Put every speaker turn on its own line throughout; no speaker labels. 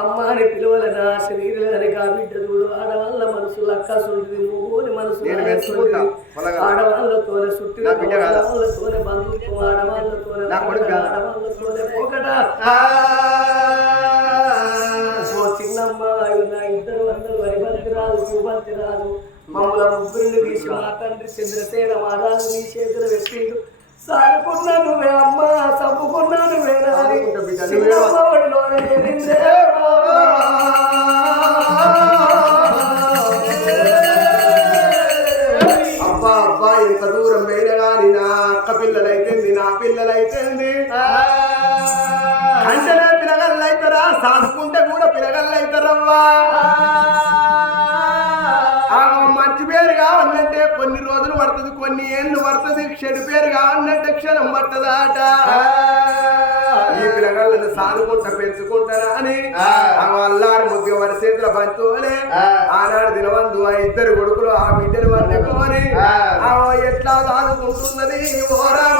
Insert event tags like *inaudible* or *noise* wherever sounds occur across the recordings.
అమ్మ అని పిలవలనా శరీరానికి ఆ బిడ్డ చూడు ఆడవాళ్ళ మనసు లక్క సుంటుంది మూని మనసు
నేను.
ఆడవాళ్ళతోనే
కాదా?
ఆడవాళ్ళతోనే బంధుత్వం ఆడవాళ్ళతోనే? ఆడవాళ్ళతోనే ఒకట ఓ చిన్నమ్మ నా ఇద్దరు అందరూ వరిబంతిరాలు శుభంతిరాలు మమ్మల ముగ్గురిని తీసి మా తండ్రి చంద్రసేన మాదాలు నీ చేతులు పెట్టిండు. సాగుకున్నా నువ్వే అమ్మ చంపుకున్నా నువ్వే
నువ్వే.
చిన్నమ్మ ఒడిలోనే
అబ్బా అబ్బా ఇంత దూరం పోయిన గాని నా అక్క పిల్లలైతేంది నా పిల్లలైతేంది? కంటనే పిలగల్లైతారా సాదుకుంటే కూడా పిలగల్లైతారవ్వా పడుతుంది కొన్ని ఏళ్ళు పడుతుంది చెడు పేరు కావాలంటే క్షణం పట్టదాట. ఈ పిల్లగాళ్ళని సాదుకుంటా పెంచుకుంటారా అని అల్లారు ముద్దు వారి చేతుల బంతువులే ఆనాడు దినవందు ఆ ఇద్దరు కొడుకులు ఆ బిడ్డను ఆ. ఎట్లా సాదుకుంటున్నది ఓ రామ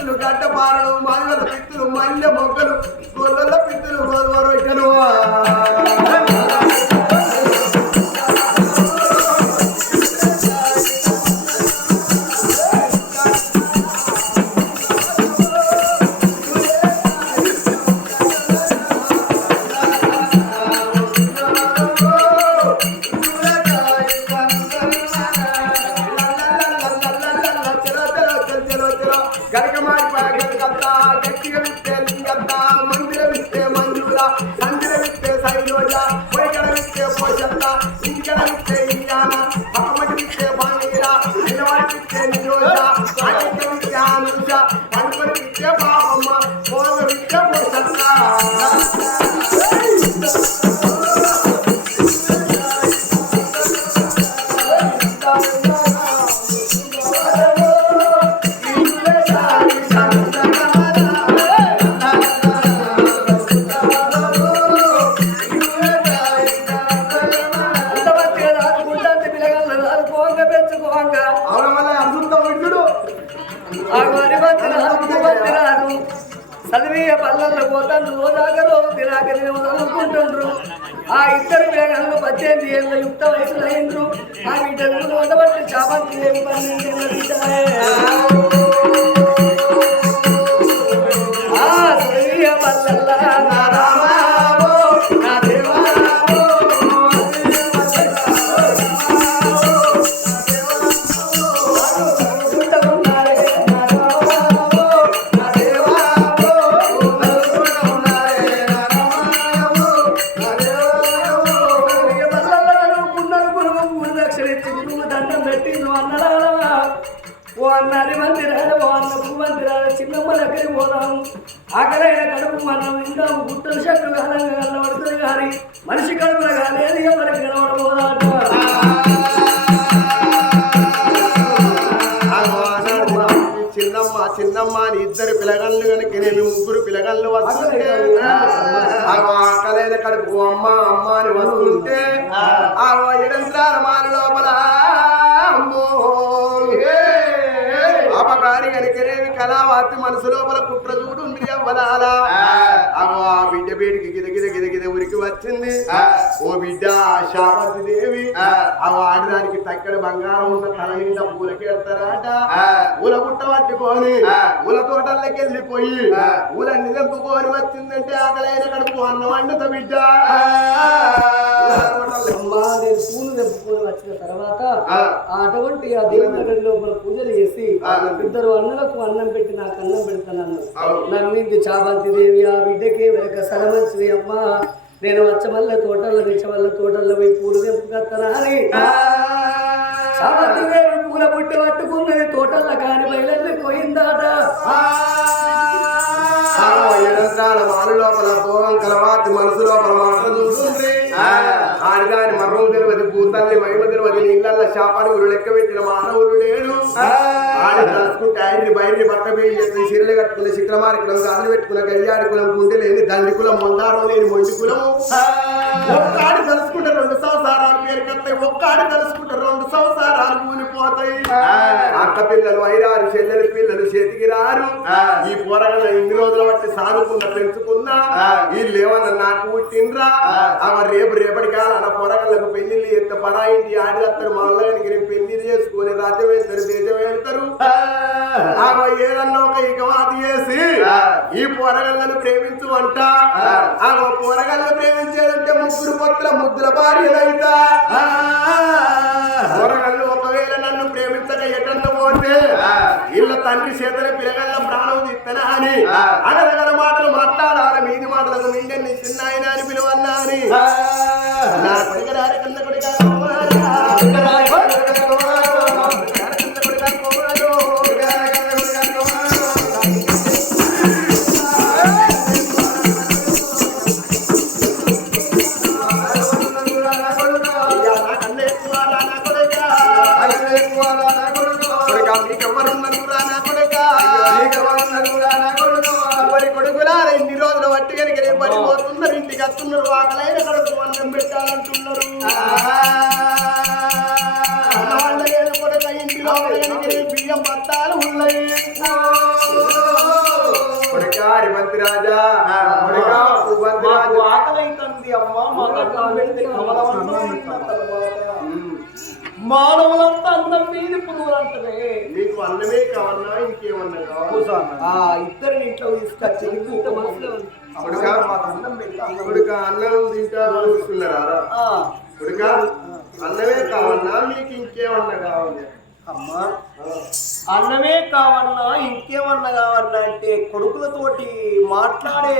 ఒడ్డల గడ్డ పారలు మల్లల పిత్తులు మల్లె మొగ్గలు గొల్లల పిత్తులు
గోధుమ రొట్టెలు చదివి పల్లెల్లో పోతాను రోజాక రోజు తిరాక చదువుకుంటుండ్రు ఆ ఇద్దరు పిల్లగాళ్ళు పద్దెనిమిది ఏళ్ళ యుక్త వయసులు అయిండ్రు ఆ బిడ్డలు ఉండబట్టి చాపంతి దేవి పన్నెండు నది అన్నది మంది రాదు ఓ అన్న చిన్నమ్మ దగ్గరికి పోదాము ఆకలైన కడుపు మనం ఇంకా గుట్టలు చెట్లు కాలంగా కనబడుతుంది కానీ మనిషి కడుపులో కానీ అది ఎవరికి కనబడబోదాట.
చిన్నమ్మ చిన్నమ్మ అని ఇద్దరు పిల్లగాళ్ళు కనుక నేను ముగ్గురు పిల్లగాళ్ళు వస్తుంటే ఆకలైన కడుపు అమ్మ అమ్మ అని వస్తుంటే ఆ ఎడంత్రాల మాన లోపల అమ్మో! అపకారి కనికరేవి కళావాతి మనసు లోపల కుట్ర చూడు అవ్వదాల అగో ఆ. బిడ్డ బేడికి గిద గిద గిద గిద ఉరికి వచ్చింది. ఓ బిడ్డ శాపతి దేవి. ఆ. ఆడదానికి తక్కడ బంగారం ఉన్న తల నిండా పూలకెడతారట పూల పుట్ట పట్టుకొని పూల తోటల్లోకి వెళ్ళిపోయి పూలన్నీ తెంపుకొని వచ్చిందంటే ఆకలైన కడుపు అన్నం వండుత బిడ్డ.
పూలు తెంపుకొని వచ్చిన తర్వాత అటువంటి ఆ దేవుని లోపల పూజలు. ఇద్దరు అన్నలకు అన్నం పెట్టి నాకు అన్నం
అవును.
నమ్మింది చాబంతి దేవి ఆ బిడ్డకి వెనక సరమంచిది అమ్మా. నేను వచ్చమల్ల తోటల్లో తెచ్చవల్ల తోటల్లో పోయి పూలు తెంపుకొస్తానా అని. చాబంతి దేవి పూల పుట్టి పట్టుకున్నది తోటల్లో కాని బయలు పోయిందాట.
లోపల కలవాతి మనసు లోపల మాట చూస్తుంది. ఆడిదాని శాపాడుగులు లెక్క పెట్టిన మానవులు లేడు. ఆడి తలుసుకుంటే ఆయన్ని బయటిని బట్ట చేసిన చీరలు కట్టుకున్న చిత్రమారి కులం గాజులు పెట్టుకున్న గయ్యాడి కులం గుండె లేని దండి కులం మొండారం లేని మొండి కులం ఒక్కాడి తలుసుకుంటే రెండు సంవత్సరాలు పేరు కత్తాయి ఒక్కాడి తలుసుకుంటే రెండు సంవత్సరాలు కూలిపోతాయి అక్క పిల్లలు ఐరారు చెల్లెలు పిల్లలు చేతికి రారు ఈ పోరగల ఇన్ని రోజుల బట్టి సాదుకున్న పెంచుకున్నా వీళ్ళు ఏమన్నా నాకు పుట్టినరా అవ రేపు రేపటి కాలాన పొరగళ్ళకు పెళ్ళిళ్ళు ఎత్త పరాయింటి ఆడిదత్తరు మళ్ళీ రేపు పెళ్ళి చేసుకొని రాజ్యం వెళ్తారు దేశం వెళ్తారు ఆమె ఏదన్నా ఒక ఇకవాది చేసి ఈ పోరగళ్ళను ప్రేమించు అంట ఆ పోరగళ్ళను ప్రేమించేదంటే ముగ్గురు పొత్తుల ముద్దుల భార్యలైతా. తండ్రి చేతనే పిల్లగళ్ళ ప్రాణం తీస్తానా అని అడగల మాటలు మాట్లాడాలి మీది మాటలకు నిండని చిన్నాయన అని పిలువన్నా అని నా కొడుకు రారి కింద కొడుకా రేపు పడిపోతున్నారు ఇంటికి వస్తున్నారు ఆకలైన కొడుకు అన్నం పెట్టాలంటున్నారు బియ్యం బత్తాలు ఉన్నాయి. రాజా
ఆకలైతుంది అమ్మా మానవులంతా అన్నం మీద పురుగులు అంటనే
మీకు అన్నమే కావన్నా ఇంకేమన్నా కావాలి
ఆ ఇద్దరిని ఇంట్లో తీసుకొచ్చి మనసులో.
కొడుకా? కొడుక అన్నం తింటారు చూస్తున్నారా? కొడుక అన్నమే కావన్నా మీకు ఇంకేమన్నా కావాలి?
అమ్మా. అన్నమే కావన్నా ఇంకేమన్నా కావన్నా అంటే కొడుకులతోటి మాట్లాడే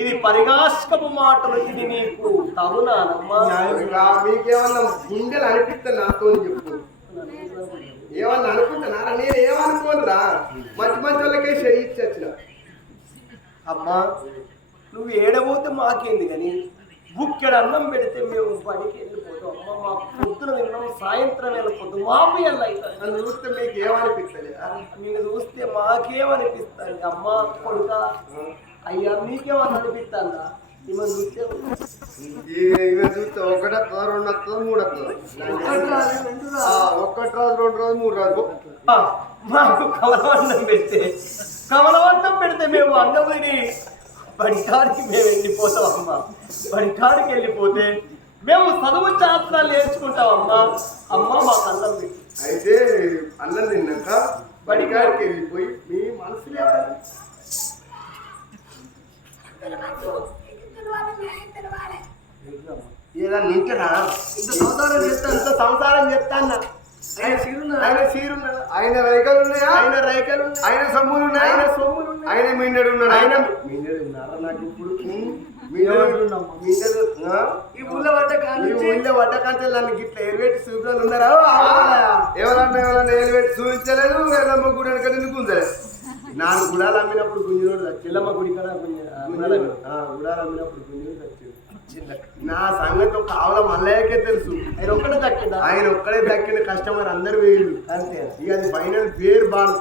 ఇది పరిగాస్కపు మాటలు ఇది నీకు తగునానమ్మా
మీకేమన్నా గుండెలు అనిపిస్తే నాతో చెప్పు. ఏమన్నా అనుకుంటున్నారా? నేను ఏమనుకోనురా? మంచి మంచి వాళ్ళకే చేయించి వచ్చిన
అమ్మా. నువ్వు ఏడబోతే మాకేంది కానీ బుక్కెడు అన్నం పెడితే మేము పనికి వెళ్ళిపోతాం. అమ్మ మా పొద్దున తిన్నాం సాయంత్రం వేళ పొద్దు మాపు అవుతుంది
నన్ను చూస్తే మీకు ఏమనిపిస్తలే
నిన్ను చూస్తే మాకేమనిపిస్తుంది? అమ్మ కొడుక అయ్యా మీకేమని అనిపిస్తుందా చూస్తే
ఒకటి వస్తుందా రెండు వస్తుందా మూడు వస్తుందా ఆ, ఒక్కటి రోజు రెండు రోజు మూడు
ఆ, మాకు కమలవంతం పెడితే కమలవంతం పెడితే మేము బడికాడికి మేము వెళ్ళిపోతాం అమ్మా. బడికాడికి వెళ్ళిపోతే మేము చదువు శాస్త్రాలు నేర్చుకుంటాం అమ్మా. అమ్మ మాకు అన్నం
అయితే అన్నం తిన్నాక బడికాడికి వెళ్ళిపోయి మీ ఏమని? ఏదన్నా ఉంటరా ఇంత సంసారం చెప్తా ఇంత సంసారం చెప్తా అన్న.
ఆయన
సీరున్నాడు? ఆయన రైకలు ఉన్నాయా ఆయన రైకలు ఆయన సొమ్ములు ఉన్నాయి ఆయన సొమ్ములు ఉన్నాయి ఆయన మిండడు ఉన్నాడు ఆయన మిండడు ఉన్నారా నాకు ఇప్పుడు?
ఈ ఊళ్ళో
వడ్డకంటే నన్ను గిట్ల ఎలివేట్ చూపులు ఉన్నారా? ఎవరన్నా ఎవరన్నా ఎలివేట్ చూపించలేదు ఎల్లమ్మ గుడి వెనక నిన్ను గుంజలేదు. నాలుగు గుడాలు అమ్మినప్పుడు గుంజినోడు
చెల్లమ్మ గుడి ఆ,
గుడాలు అమ్మినప్పుడు గుంజినోడు నా సంగతి ఒక ఆవుల మల్లయ్యకే తెలుసు.
ఆయన ఒక్కడే దక్కిందా
ఆయన ఒక్కడే దక్కిన కస్టమర్ అందరు వేయడు.
అంతే
ఇక అది ఫైనల్ పేరు బాల్.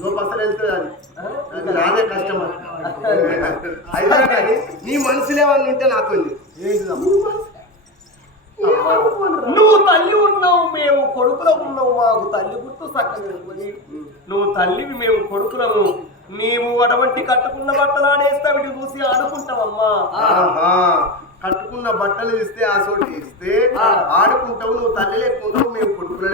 లోపు అసలు వెళ్తుంది అది. నాదే కస్టమర్. *laughs* అయితే నీ మనసులో ఏమన్నా ఉంటే నాతో
నువ్వు తల్లి ఉన్నావు మేము కొడుకులం ఉన్నావు మాకు తల్లి గుర్తు చక్కగా ఉంది. నువ్వు తల్లివి మేము కొడుకులము. నీవు అటువంటి కట్టుకున్న బట్టలు ఆడేస్తే వీటి చూసి ఆడుకుంటావమ్మా.
ఆహా. కట్టుకున్న బట్టలు ఇస్తే ఆ చోటు ఇస్తే ఆడుకుంటావు నువ్వు తల్లి లేకుంటావు మేము కొడుకుల